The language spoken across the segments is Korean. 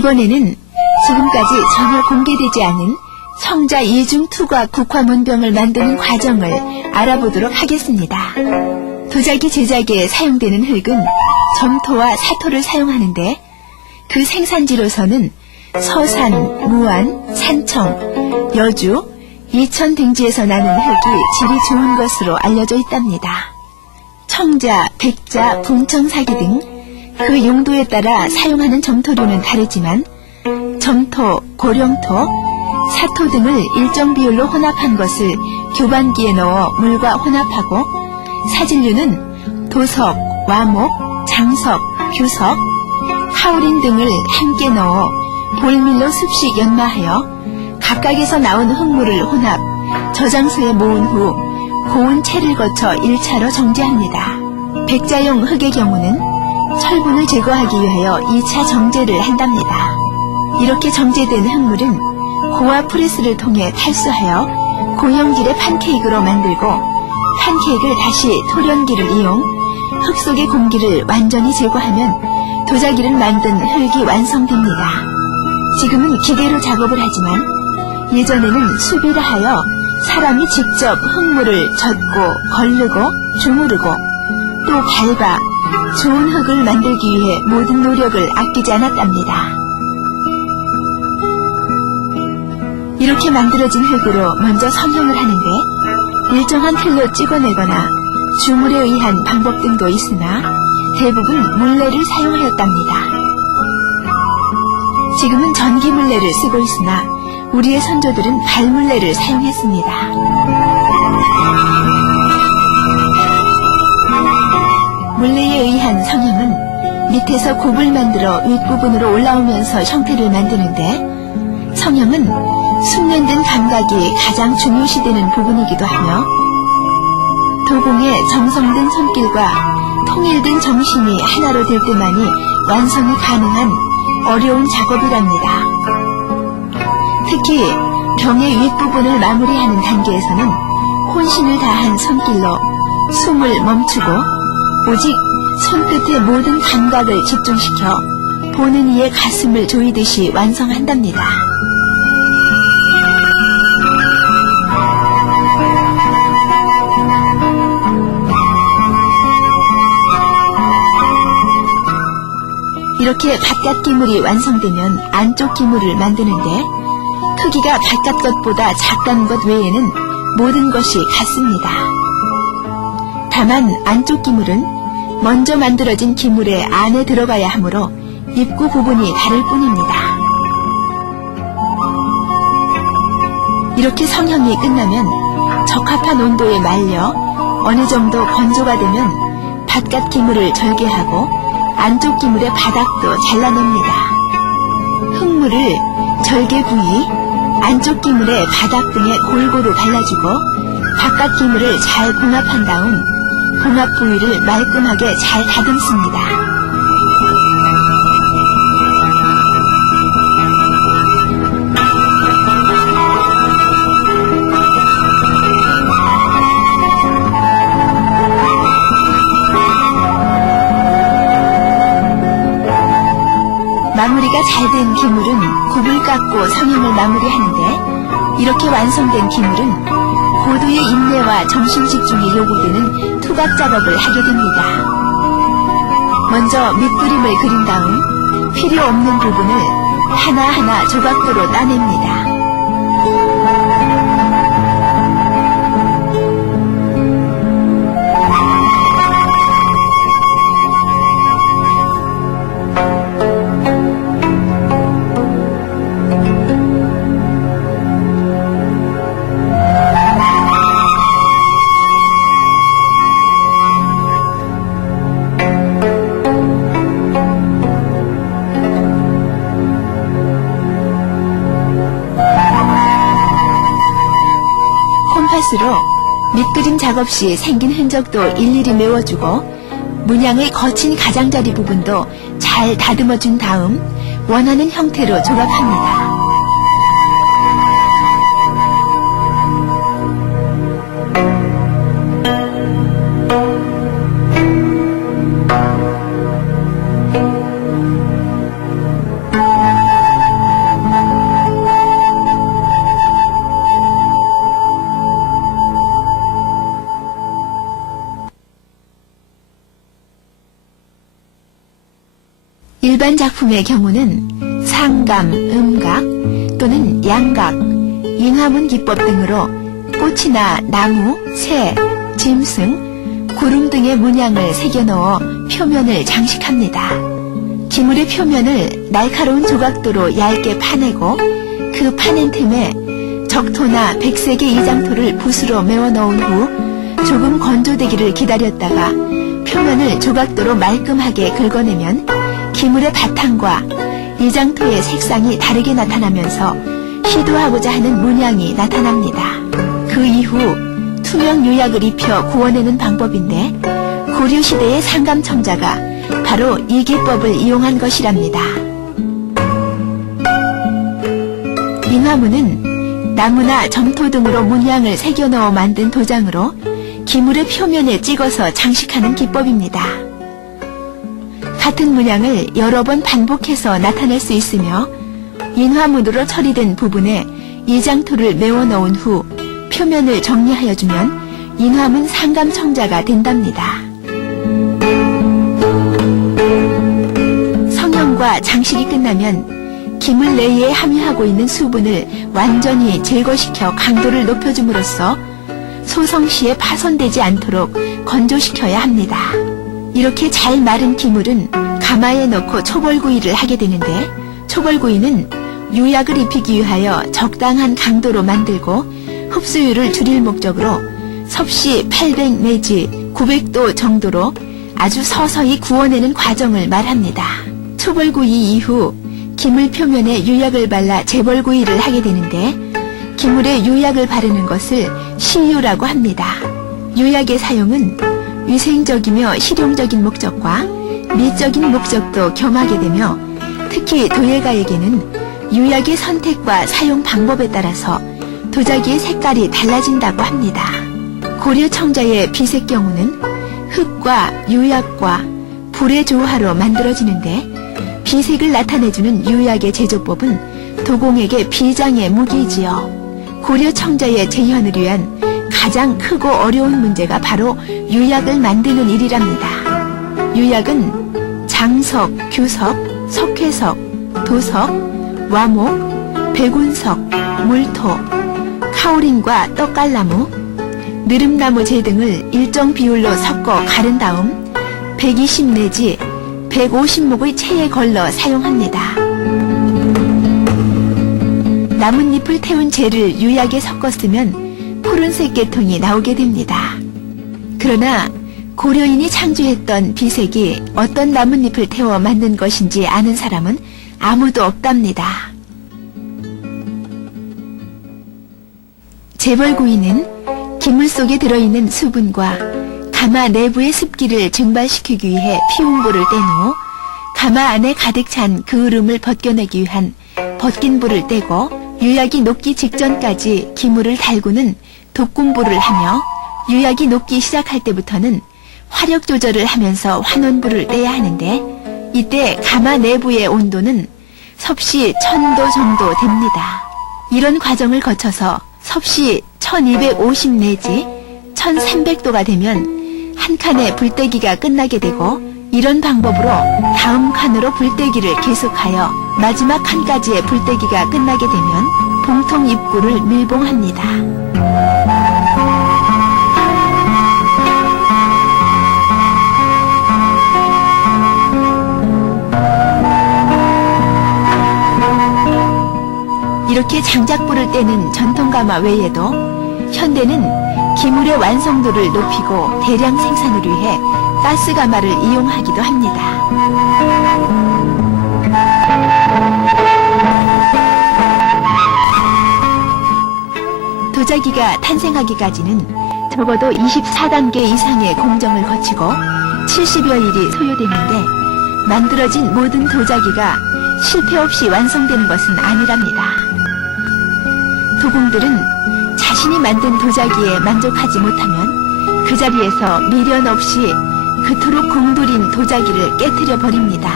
이번에는 지금까지 전혀 공개되지 않은 성자 이중투과 국화문병을 만드는 과정을 알아보도록 하겠습니다. 도자기 제작에 사용되는 흙은 점토와 사토를 사용하는데 그 생산지로서는 서산, 무안, 산청, 여주, 이천 등지에서 나는 흙이 질이 좋은 것으로 알려져 있답니다. 청자, 백자, 분청사기 등 그 용도에 따라 사용하는 점토류는 다르지만 점토, 고령토, 사토 등을 일정 비율로 혼합한 것을 교반기에 넣어 물과 혼합하고 사질류는 도석, 와목, 장석, 규석, 하우린 등을 함께 넣어 볼밀로 습식 연마하여 각각에서 나온 흙물을 혼합, 저장소에 모은 후 고운 채를 거쳐 1차로 정제합니다. 백자용 흙의 경우는 철분을 제거하기 위하여 2차 정제를 한답니다. 이렇게 정제된 흙물은 고압 프레스를 통해 탈수하여 고형질의 판케이크로 만들고 판케이크를 다시 토련기를 이용 흙 속의 공기를 완전히 제거하면 도자기를 만든 흙이 완성됩니다. 지금은 기계로 작업을 하지만 예전에는 수비를 하여 사람이 직접 흙물을 젓고 걸르고 주무르고 또 밟아 좋은 흙을 만들기 위해 모든 노력을 아끼지 않았답니다. 이렇게 만들어진 흙으로 먼저 성형을 하는데 일정한 틀로 찍어내거나 주물에 의한 방법 등도 있으나 대부분 물레를 사용하였답니다. 지금은 전기 물레를 쓰고 있으나 우리의 선조들은 발물레를 사용했습니다. 물레에 의한 성형은 밑에서 굽을 만들어 윗부분으로 올라오면서 형태를 만드는데 성형은 숙련된 감각이 가장 중요시되는 부분이기도 하며 도공의 정성된 손길과 통일된 정신이 하나로 될 때만이 완성이 가능한 어려운 작업이랍니다. 특히 병의 윗부분을 마무리하는 단계에서는 혼신을 다한 손길로 숨을 멈추고 오직 손끝의 모든 감각을 집중시켜 보는 이의 가슴을 조이듯이 완성한답니다. 이렇게 바깥 기물이 완성되면 안쪽 기물을 만드는데 크기가 바깥 것보다 작다는 것 외에는 모든 것이 같습니다. 다만 안쪽 기물은 먼저 만들어진 기물의 안에 들어가야 하므로 입구 부분이 다를 뿐입니다. 이렇게 성형이 끝나면 적합한 온도에 말려 어느 정도 건조가 되면 바깥 기물을 절개하고 안쪽 기물의 바닥도 잘라냅니다. 흙물을 절개 부위, 안쪽 기물의 바닥 등에 골고루 발라주고 바깥 기물을 잘 공합한 다음 공합 부위를 말끔하게 잘 다듬습니다. 마무리가 잘 된 기물은 굽을 깎고 성형을 마무리하는데 이렇게 완성된 기물은 고도의 인내와 정신집중이 요구되는 투각 작업을 하게 됩니다. 먼저 밑그림을 그린 다음 필요 없는 부분을 하나하나 조각도로 따냅니다. 컴파스로 밑그림 작업 시 생긴 흔적도 일일이 메워주고 문양의 거친 가장자리 부분도 잘 다듬어준 다음 원하는 형태로 조각합니다. 일반 작품의 경우는 상감, 음각 또는 양각, 잉하문 기법 등으로 꽃이나 나무, 새, 짐승, 구름 등의 문양을 새겨넣어 표면을 장식합니다. 기물의 표면을 날카로운 조각도로 얇게 파내고 그 파낸 틈에 적토나 백색의 이장토를 붓으로 메워 넣은 후 조금 건조되기를 기다렸다가 표면을 조각도로 말끔하게 긁어내면 기물의 바탕과 이장토의 색상이 다르게 나타나면서 시도하고자 하는 문양이 나타납니다. 그 이후 투명 유약을 입혀 구워내는 방법인데 고려시대의 상감청자가 바로 이 기법을 이용한 것이랍니다. 잉하문은 나무나 점토 등으로 문양을 새겨넣어 만든 도장으로 기물의 표면에 찍어서 장식하는 기법입니다. 같은 문양을 여러 번 반복해서 나타낼 수 있으며 인화문으로 처리된 부분에 이장토를 메워 넣은 후 표면을 정리하여주면 인화문 상감청자가 된답니다. 성형과 장식이 끝나면 기물 내에 함유하고 있는 수분을 완전히 제거시켜 강도를 높여줌으로써 소성시에 파손되지 않도록 건조시켜야 합니다. 이렇게 잘 마른 기물은 가마에 넣고 초벌구이를 하게 되는데 초벌구이는 유약을 입히기 위하여 적당한 강도로 만들고 흡수율을 줄일 목적으로 섭씨 800 내지 900도 정도로 아주 서서히 구워내는 과정을 말합니다. 초벌구이 이후 기물 표면에 유약을 발라 재벌구이를 하게 되는데 기물에 유약을 바르는 것을 시유라고 합니다. 유약의 사용은 위생적이며 실용적인 목적과 미적인 목적도 겸하게 되며 특히 도예가에게는 유약의 선택과 사용 방법에 따라서 도자기의 색깔이 달라진다고 합니다. 고려 청자의 빗의 경우는 흙과 유약과 불의 조화로 만들어지는데 비색을 나타내주는 유약의 제조법은 도공에게 비장의 무기이지요. 고려 청자의 재현을 위한 가장 크고 어려운 문제가 바로 유약을 만드는 일이랍니다. 유약은 장석, 규석, 석회석, 도석, 와목, 백운석, 물토, 카오린과 떡갈나무, 느릅나무재 등을 일정 비율로 섞어 가른 다음 120 내지 150목의 체에 걸러 사용합니다. 나뭇잎을 태운 재를 유약에 섞었으면 푸른색 계통이 나오게 됩니다. 그러나 고려인이 창조했던 비색이 어떤 나뭇잎을 태워 만든 것인지 아는 사람은 아무도 없답니다. 재벌구이는 기물 속에 들어있는 수분과 가마 내부의 습기를 증발시키기 위해 피운 불을 뗀 후 가마 안에 가득 찬 그을음을 벗겨내기 위한 벗긴 불을 떼고 유약이 녹기 직전까지 기물을 달구는 독군불을 하며 유약이 녹기 시작할 때부터는 화력 조절을 하면서 환원불을 떼야 하는데 이때 가마 내부의 온도는 섭씨 1000도 정도 됩니다. 이런 과정을 거쳐서 섭씨 1250 내지 1300도가 되면 한 칸의 불떼기가 끝나게 되고 이런 방법으로 다음 칸으로 불떼기를 계속하여 마지막 칸까지의 불떼기가 끝나게 되면 봉통 입구를 밀봉합니다. 이렇게 장작불을 떼는 전통가마 외에도 현대는 기물의 완성도를 높이고 대량 생산을 위해 가스가마를 이용하기도 합니다. 도자기가 탄생하기까지는 적어도 24단계 이상의 공정을 거치고 70여 일이 소요되는데 만들어진 모든 도자기가 실패 없이 완성되는 것은 아니랍니다. 도공들은 자신이 만든 도자기에 만족하지 못하면 그 자리에서 미련 없이 그토록 공들인 도자기를 깨트려 버립니다.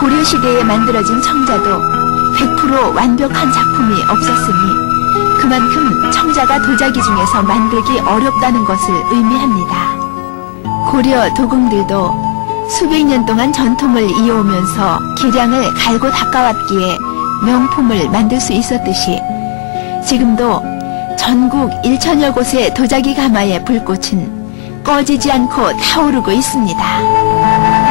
고려시대에 만들어진 청자도 100% 완벽한 작품이 없었으니 그만큼 청자가 도자기 중에서 만들기 어렵다는 것을 의미합니다. 고려 도공들도 수백 년 동안 전통을 이어오면서 기량을 갈고 닦아왔기에 명품을 만들 수 있었듯이 지금도 전국 1천여 곳의 도자기 가마의 불꽃은 꺼지지 않고 타오르고 있습니다.